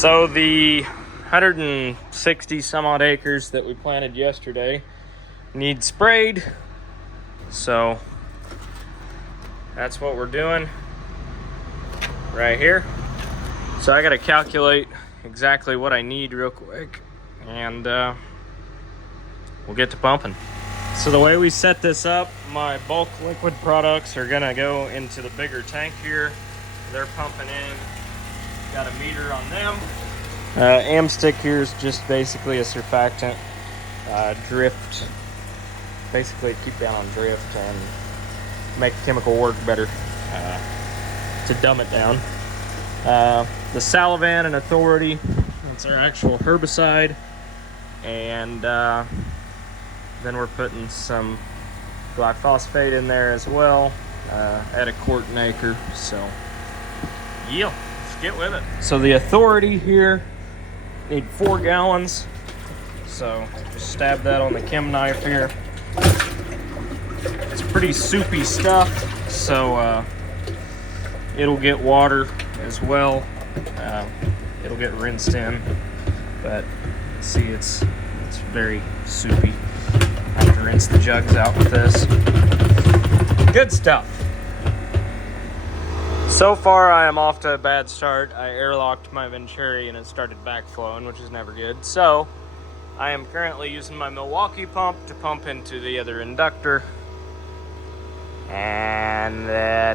So the 160 some odd acres that we planted yesterday need sprayed. So that's what we're doing right here. So I got to calculate exactly what I need real quick, and we'll get to pumping. So the way we set this up, my bulk liquid products are gonna go into the bigger tank here. They're pumping in. Got a meter on them. Amstick here is just basically a surfactant, drift, basically keep down on drift and make the chemical work better, to dumb it down. The Salivan and Authority, that's our actual herbicide, and then we're putting some glyphosate in there as well, at a quart an acre. So yeah, let's get with it. So the Authority here need 4 gallons. So just stab that on the chem knife here. It's pretty soupy stuff, so it'll get water as well. It'll get rinsed in, but see, it's very soupy. I have to rinse the jugs out with this. Good stuff. So far, I am off to a bad start. I airlocked my Venturi and it started backflowing, which is never good. So I am currently using my Milwaukee pump to pump into the other inductor. And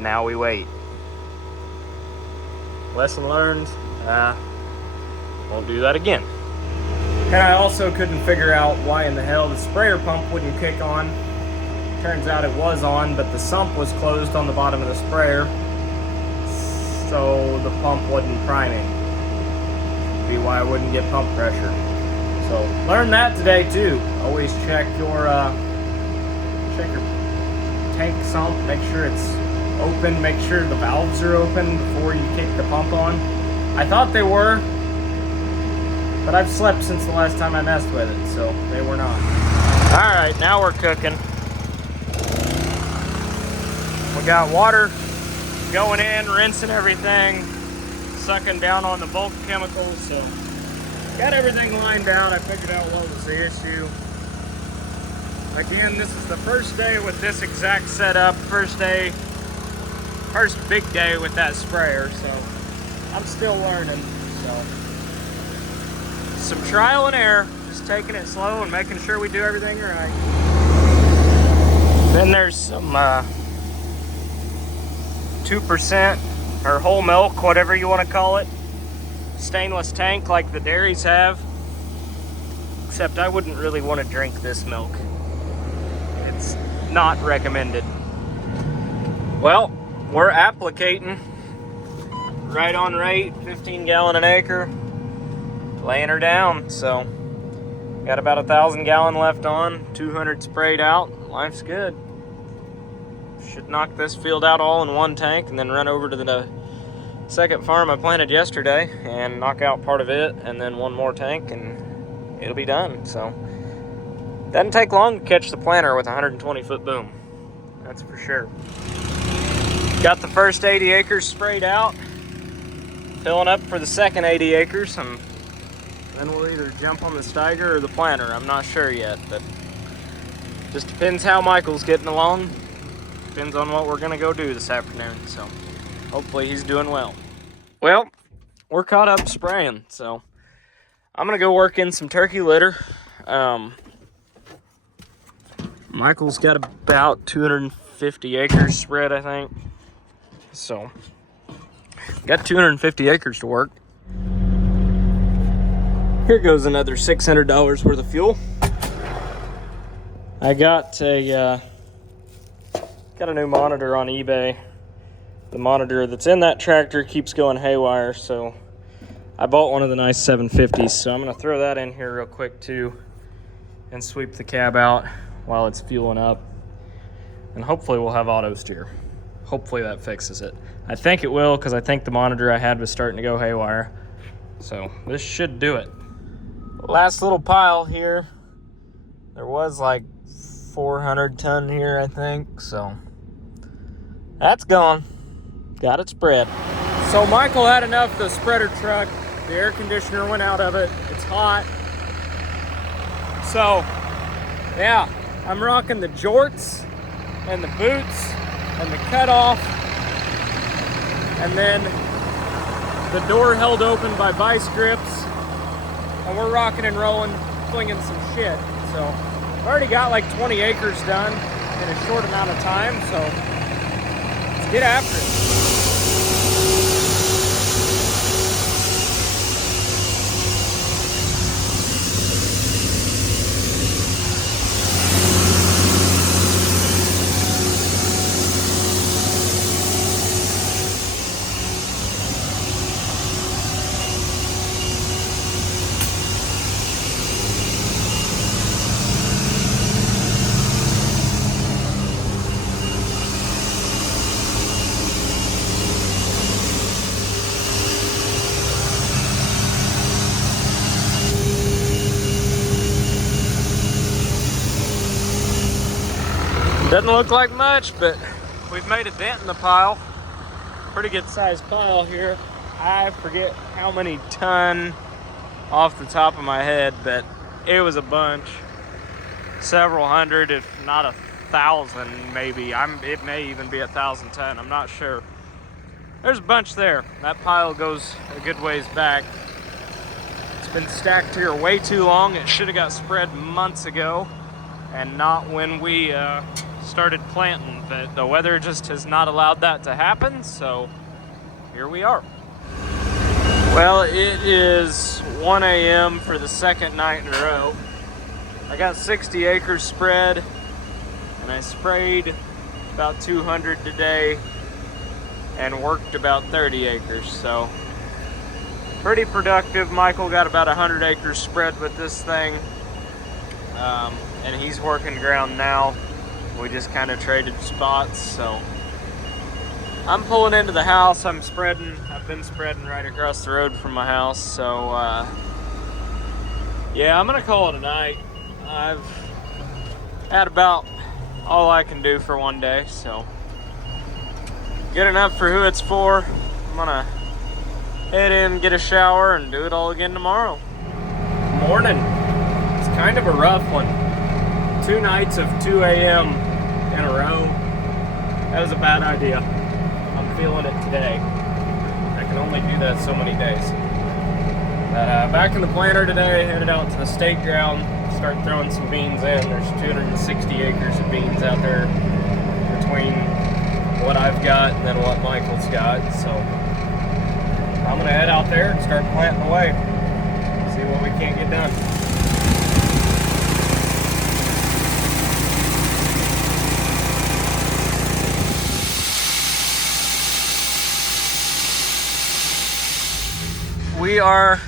now we wait. Lesson learned. Won't do that again. And I also couldn't figure out why in the hell the sprayer pump wouldn't kick on. Turns out it was on, but the sump was closed on the bottom of the sprayer, so the pump wasn't priming. Be why I wouldn't get pump pressure. So learned that today too. Always check your tank sump. Make sure it's open. Make sure the valves are open before you kick the pump on. I thought they were, but I've slept since the last time I messed with it, so they were not. All right, now we're cooking. We got water going in, rinsing everything, sucking down on the bulk chemicals, so got everything lined out. I figured out what was the issue. Again, this is the first day with this exact setup, first big day with that sprayer, so I'm still learning. So some trial and error, just taking it slow and making sure we do everything right. Then there's some 2% or whole milk, whatever you want to call it, stainless tank like the dairies have, except I wouldn't really want to drink this milk. It's not recommended. Well, we're applicating right on rate, 15 gallon an acre, laying her down. So got about 1,000 gallon left on, 200 sprayed out. Life's good. Should knock this field out all in one tank and then run over to the second farm I planted yesterday and knock out part of it, and then one more tank and it'll be done. So doesn't take long to catch the planter with a 120-foot boom. That's for sure. Got the first 80 acres sprayed out. Filling up for the second 80 acres, and then we'll either jump on the Steiger or the planter. I'm not sure yet, but just depends how Michael's getting along. Depends on what we're gonna go do this afternoon, so hopefully he's doing well. Well, we're caught up spraying, so I'm gonna go work in some turkey litter. Michael's got about 250 acres spread, I think. So got 250 acres to work. Here goes another $600 worth of fuel. I got a new monitor on eBay. The monitor that's in that tractor keeps going haywire, so I bought one of the nice 750s. So I'm gonna throw that in here real quick too and sweep the cab out while it's fueling up. And hopefully we'll have auto steer. Hopefully that fixes it. I think it will, because I think the monitor I had was starting to go haywire. So this should do it. Last little pile here. There was like 400 ton here, I think. So that's gone. Got it spread. So Michael had enough of the spreader truck The air conditioner went out of it. It's hot. So, yeah, I'm rocking the jorts and the boots and the cutoff. And then the door held open by vice grips. And we're rocking and rolling, flinging some shit. So, I've already got like 20 acres done in a short amount of time. So, let's get after it. Doesn't look like much, but we've made a dent in the pile. Pretty good sized pile here. I forget how many ton off the top of my head, but it was a bunch. Several hundred, if not 1,000 maybe. It may even be 1,000 ton, I'm not sure. There's a bunch there. That pile goes a good ways back. It's been stacked here way too long. It should have got spread months ago and not when we started planting, but the weather just has not allowed that to happen, so here we are. Well, it is 1 a.m. for the second night in a row. I got 60 acres spread, and I sprayed about 200 today and worked about 30 acres, so pretty productive. Michael got about 100 acres spread with this thing, and he's working ground now. We just kind of traded spots, so I'm pulling into the house. I've been spreading right across the road from my house, so yeah, I'm gonna call it a night. I've had about all I can do for one day, so good enough for who it's for. I'm gonna head in, get a shower, and do it all again tomorrow. Morning. It's kind of a rough one. 2 nights of 2 a.m. in a row. That was a bad idea. I'm feeling it today. I can only do that so many days. But back in the planter today, headed out to the state ground, start throwing some beans in. There's 260 acres of beans out there between what I've got and then what Michael's got. So I'm gonna head out there and start planting away. See what we can't get done. We are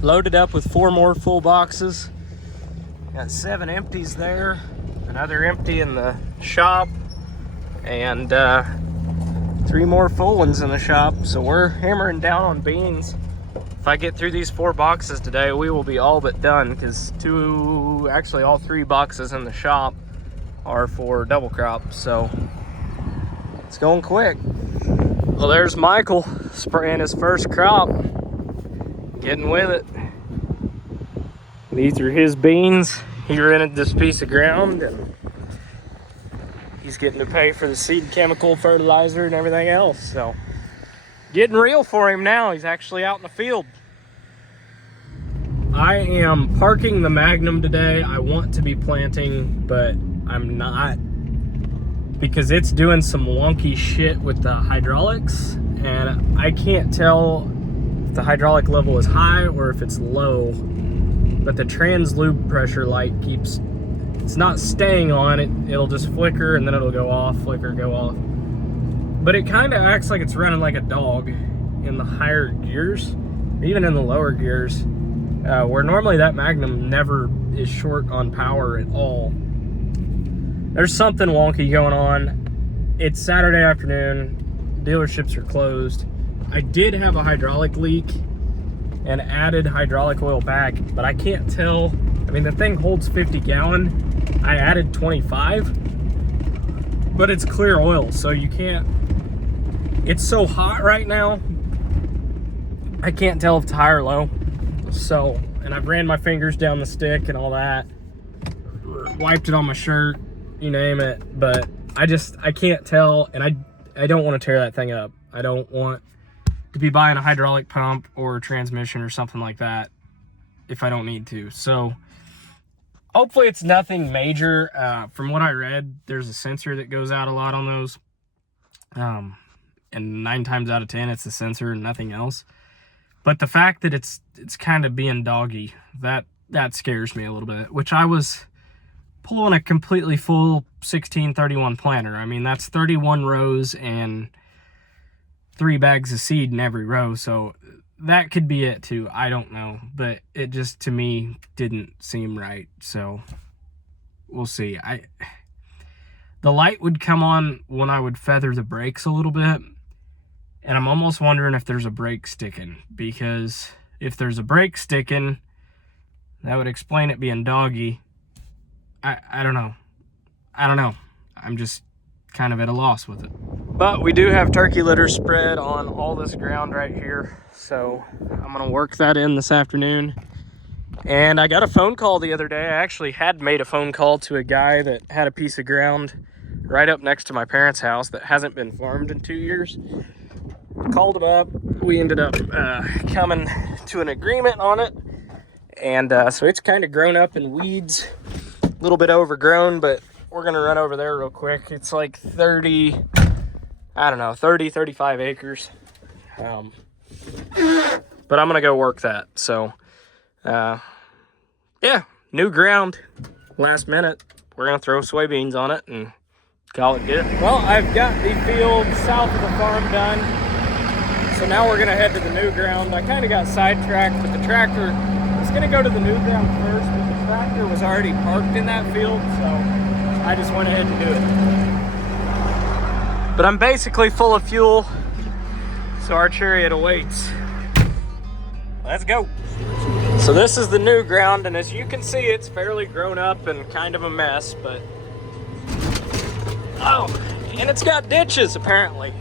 loaded up with 4 more full boxes. Got 7 empties there, another empty in the shop, and 3 more full ones in the shop. So we're hammering down on beans. If I get through these 4 boxes today, we will be all but done, because all 3 boxes in the shop are for double crop. So it's going quick. Well, there's Michael spraying his first crop, getting with it. These are his beans. He rented this piece of ground, and he's getting to pay for the seed chemical, fertilizer, and everything else. So getting real for him now. He's actually out in the field. I am parking the Magnum today. I want to be planting, but I'm not, because it's doing some wonky shit with the hydraulics, and I can't tell if the hydraulic level is high or if it's low, but the trans lube pressure light it's not staying on. It'll just flicker and then it'll go off, flicker, go off. But it kind of acts like it's running like a dog in the higher gears, even in the lower gears, where normally that Magnum never is short on power at all. There's something wonky going on. It's Saturday afternoon. Dealerships are closed. I did have a hydraulic leak and added hydraulic oil back, but I can't tell. I mean, the thing holds 50 gallon. I added 25, but it's clear oil, so you can't. It's so hot right now. I can't tell if it's high or low. So, and I've ran my fingers down the stick and all that, wiped it on my shirt, you name it, but I can't tell, and I don't want to tear that thing up. I don't want to be buying a hydraulic pump or transmission or something like that if I don't need to. So hopefully it's nothing major. From what I read, there's a sensor that goes out a lot on those, and 9 times out of 10 it's the sensor and nothing else. But the fact that it's kind of being doggy, that scares me a little bit, which I was pulling a completely full 1631 planter. I mean, that's 31 rows and 3 bags of seed in every row, so that could be it too. I don't know, but it just, to me, didn't seem right. So we'll see. The light would come on when I would feather the brakes a little bit, and I'm almost wondering if there's a brake sticking, because if there's a brake sticking, that would explain it being doggy. I don't know. I'm just kind of at a loss with it. But we do have turkey litter spread on all this ground right here, so I'm gonna work that in this afternoon. And I got a phone call the other day. I actually had made a phone call to a guy that had a piece of ground right up next to my parents' house that hasn't been farmed in 2 years. Called him up. We ended up coming to an agreement on it, and so it's kind of grown up in weeds, a little bit overgrown, but we're gonna run over there real quick. It's like 35 acres. But I'm gonna go work that. So yeah, new ground, last minute. We're gonna throw soybeans on it and call it good. Well, I've got the field south of the farm done, so now we're gonna head to the new ground. I kind of got sidetracked, but the tractor was gonna go to the new ground first, but the tractor was already parked in that field, so I just went ahead and do it. But I'm basically full of fuel, so our chariot awaits. Let's go. So this is the new ground, and as you can see, it's fairly grown up and kind of a mess, but oh, and it's got ditches apparently.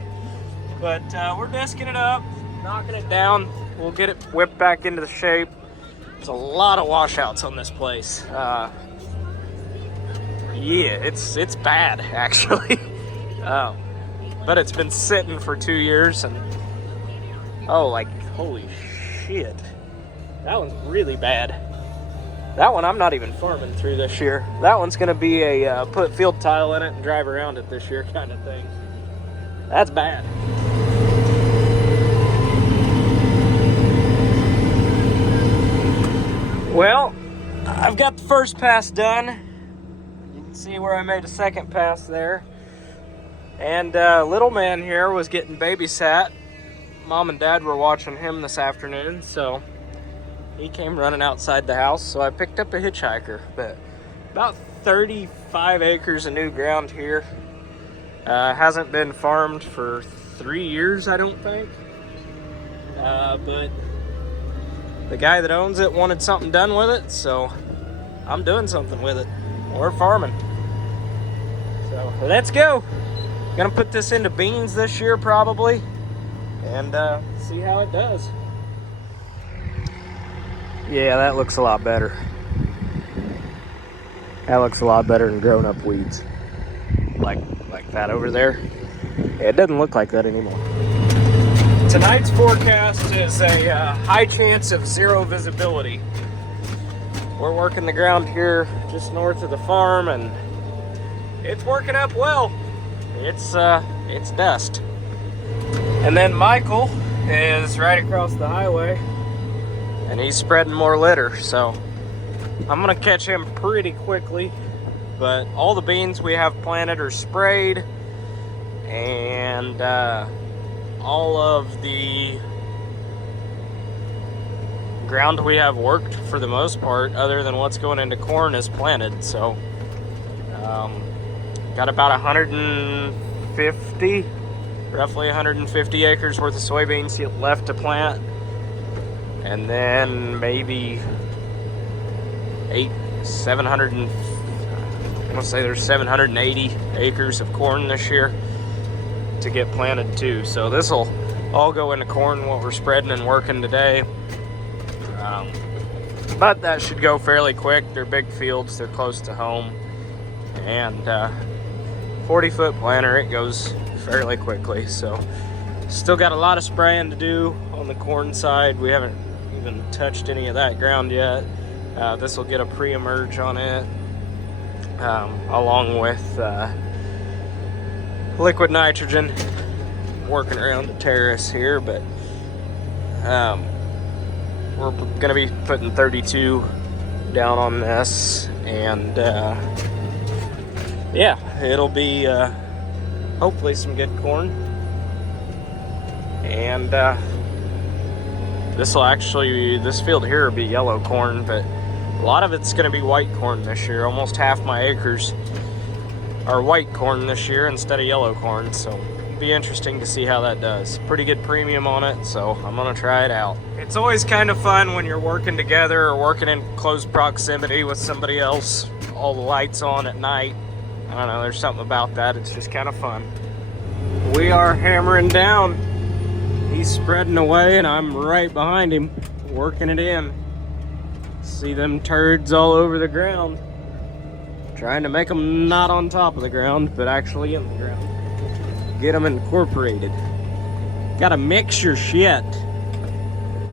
But we're disking it up, knocking it down. We'll get it whipped back into the shape. There's a lot of washouts on this place. Yeah, it's bad actually. But it's been sitting for 2 years, and oh, like, holy shit, that one's really bad. That one I'm not even farming through this year. That one's gonna be a put field tile in it and drive around it this year kind of thing. That's bad. Well, I've got the first pass done. You can see where I made a second pass there. And little man here was getting babysat. Mom and Dad were watching him this afternoon, so he came running outside the house, so I picked up a hitchhiker. But about 35 acres of new ground here. Hasn't been farmed for 3 years, I don't think. But the guy that owns it wanted something done with it, so I'm doing something with it. We're farming. So let's go. Gonna put this into beans this year probably, and see how it does. Yeah, that looks a lot better. That looks a lot better than grown up weeds. Like that over there. Yeah, it doesn't look like that anymore. Tonight's forecast is a high chance of 0 visibility. We're working the ground here just north of the farm, and it's working up well. It's dust. And then Michael is right across the highway, and he's spreading more litter, so I'm gonna catch him pretty quickly. But all the beans we have planted are sprayed, and all of the ground we have worked for the most part, other than what's going into corn, is planted. So got about 150, roughly 150 acres worth of soybeans left to plant, and then maybe 780 acres of corn this year to get planted too. So this'll all go into corn, what we're spreading and working today. But that should go fairly quick. They're big fields, they're close to home. And 40-foot planter, it goes fairly quickly. So still got a lot of spraying to do on the corn side. We haven't even touched any of that ground yet. This will get a pre-emerge on it, along with liquid nitrogen. Working around the terrace here, but we're gonna be putting 32 down on this, and yeah, it'll be hopefully some good corn. And this field here will be yellow corn, but a lot of it's gonna be white corn this year. Almost half my acres are white corn this year instead of yellow corn, so it'll be interesting to see how that does. Pretty good premium on it, so I'm gonna try it out. It's always kind of fun when you're working together or working in close proximity with somebody else, all the lights on at night. I don't know, there's something about that. It's just kind of fun. We are hammering down. He's spreading away and I'm right behind him, working it in. See them turds all over the ground. Trying to make them not on top of the ground, but actually in the ground. Get them incorporated. Gotta mix your shit.